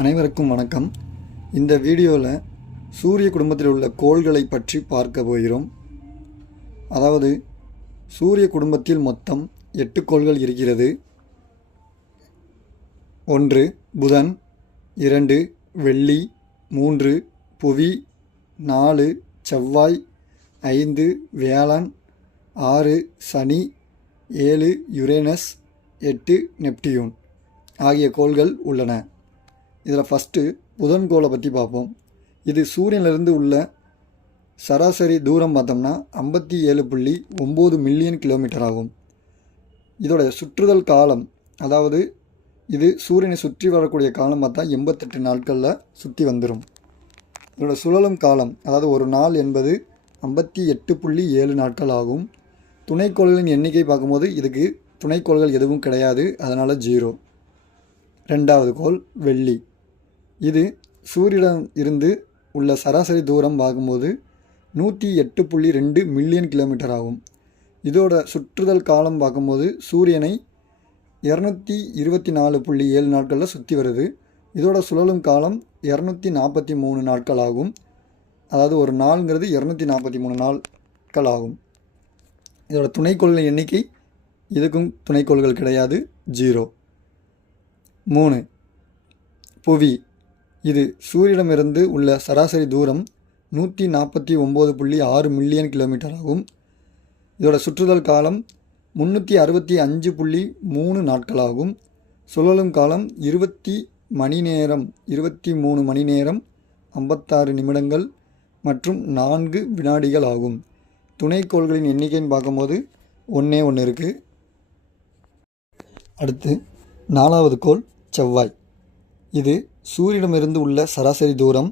அனைவருக்கும் வணக்கம். இந்த வீடியோவில் சூரிய குடும்பத்தில் உள்ள கோள்களை பற்றி பார்க்க போகிறோம். அதாவது சூரிய குடும்பத்தில் மொத்தம் 8 கோள்கள் இருக்கிறது. 1 புதன், 2 வெள்ளி, 3 புவி, 4 செவ்வாய், 5 வியாழன், 6 சனி, 7 யுரேனஸ், 8 நெப்டியூன் ஆகிய கோள்கள் உள்ளன. இதில் ஃபஸ்ட்டு புதன் கோளை பற்றி பார்ப்போம். இது சூரியனிலிருந்து உள்ள சராசரி தூரம் பார்த்தோம்னா 57.9 மில்லியன் கிலோமீட்டர் ஆகும். இதோட சுற்றுதல் காலம், அதாவது இது சூரியனை சுற்றி வரக்கூடிய காலம் பார்த்தா 88 நாட்களில் சுற்றி வந்துடும். இதோட சுழலும் காலம், அதாவது ஒரு நாள் என்பது 58.7 நாட்கள் ஆகும். துணைக்கோள்களின் எண்ணிக்கை பார்க்கும்போது இதுக்கு துணைக்கோள்கள் எதுவும் கிடையாது, அதனால் 0. 2வது கோள் வெள்ளி. இது சூரியனிடம் இருந்து உள்ள சராசரி தூரம் பார்க்கும்போது 108.2 மில்லியன் கிலோமீட்டர் ஆகும். இதோட சுற்றுதல் காலம் பார்க்கும்போது சூரியனை 224.7 நாட்களில் சுற்றி வருது. இதோட சுழலும் காலம் 243 நாட்கள் ஆகும். அதாவது ஒரு நாளுங்கிறது 243 நாட்கள் ஆகும். இதோட துணைக்கோள்களின் எண்ணிக்கை, இதுக்கும் துணைக்கோள்கள் கிடையாது, 0. 3 புவி. இது சூரியனிடமிருந்து உள்ள சராசரி தூரம் 149.6 மில்லியன் கிலோமீட்டர் ஆகும். இதோட சுற்றுதல் காலம் 365.3 நாட்கள் ஆகும். சுழலும் காலம் 23 மணி நேரம் 56 நிமிடங்கள் மற்றும் 4 வினாடிகள் ஆகும். துணைக்கோள்களின் எண்ணிக்கைன்னு பார்க்கும்போது 1 இருக்குது. அடுத்து 4வது கோள் செவ்வாய். இது சூரியனிடமிருந்து உள்ள சராசரி தூரம்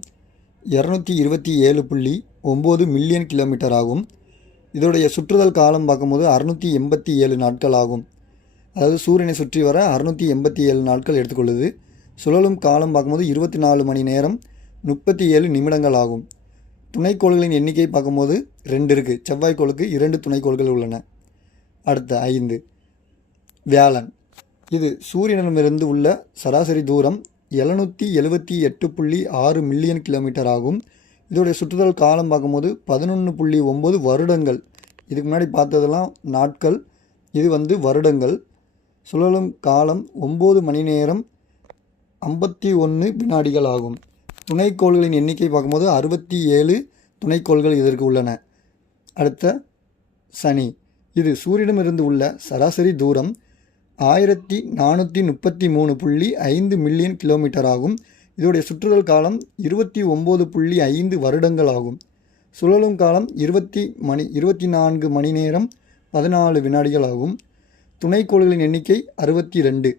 227.9 மில்லியன் கிலோமீட்டர் ஆகும். இதோடைய சுற்றுதல் காலம் பார்க்கும்போது 687 நாட்கள் ஆகும். அதாவது சூரியனை சுற்றி வர 687 நாட்கள் எடுத்துக்கொள்ளுது. சுழலும் காலம் பார்க்கும்போது 24 மணி நேரம் 37 நிமிடங்கள் ஆகும். துணைக்கோள்களின் எண்ணிக்கை பார்க்கும்போது 2 இருக்குது. செவ்வாய்க்கோளுக்கு 2 துணைக்கோள்கள் உள்ளன. அடுத்த 5 வியாழன். இது சூரியனிடமிருந்து உள்ள சராசரி தூரம் 778.6 மில்லியன் கிலோமீட்டர் ஆகும். இதோடைய சுற்றுதல் காலம் பார்க்கும்போது 11.9 வருடங்கள். இதுக்கு முன்னாடி பார்த்ததெல்லாம் நாட்கள், இது வருடங்கள். சுழலும் காலம் 9 மணி நேரம் 51 வினாடிகள் ஆகும். துணைக்கோள்களின் எண்ணிக்கை பார்க்கும்போது 67 துணைக்கோள்கள் இதற்கு உள்ளன. அடுத்த சனி. இது சூரியனிடமிருந்து உள்ள சராசரி தூரம் 1433.5 மில்லியன் கிலோமீட்டர் ஆகும். இதோடைய சுற்றுதல் காலம் 29.5 வருடங்கள் ஆகும். சுழலும் காலம் 24 மணி நேரம் 14 வினாடிகள் ஆகும். துணைக்கோள்களின் எண்ணிக்கை 62.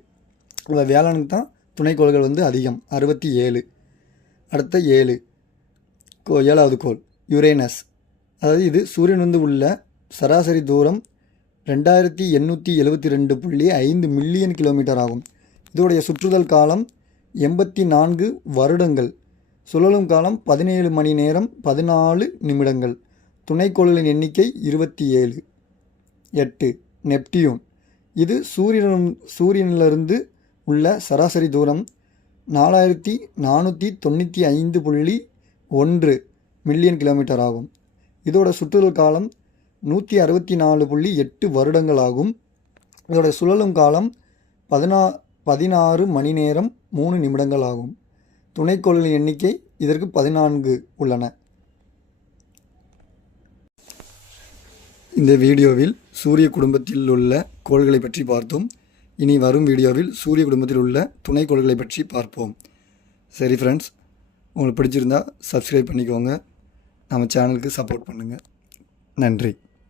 வியாழனுக்கு தான் துணைக்கோள்கள் அதிகம், 67. அடுத்த 7வது கோள் யுரேனஸ். அதாவது இது சூரியனிலிருந்து உள்ள சராசரி தூரம் 2872.5 மில்லியன் கிலோமீட்டர் ஆகும். இதோடைய சுற்றுதல் காலம் 84 வருடங்கள். சுழலும் காலம் 17 மணி நேரம் 14 நிமிடங்கள். துணைக்கோள்களின் எண்ணிக்கை 27. 8 நெப்டியூன். இது சூரியனிலிருந்து உள்ள சராசரி தூரம் 4495.1 மில்லியன் கிலோமீட்டர் ஆகும். இதோட சுற்றுதல் காலம் 164.8 வருடங்கள் ஆகும். இதோட சுழலும் காலம் 16 மணி நேரம் 3 நிமிடங்கள் ஆகும். துணைக்கோள்களின் எண்ணிக்கை இதற்கு 14 உள்ளன. இந்த வீடியோவில் சூரிய குடும்பத்தில் உள்ள கோள்களை பற்றி பார்த்தோம். இனி வரும் வீடியோவில் சூரிய குடும்பத்தில் உள்ள துணைக்கோள்களை பற்றி பார்ப்போம். சரி ஃப்ரெண்ட்ஸ், உங்களுக்கு பிடிச்சிருந்தா சப்ஸ்கிரைப் பண்ணிக்கோங்க. நம்ம சேனலுக்கு சப்போர்ட் பண்ணுங்கள். நன்றி.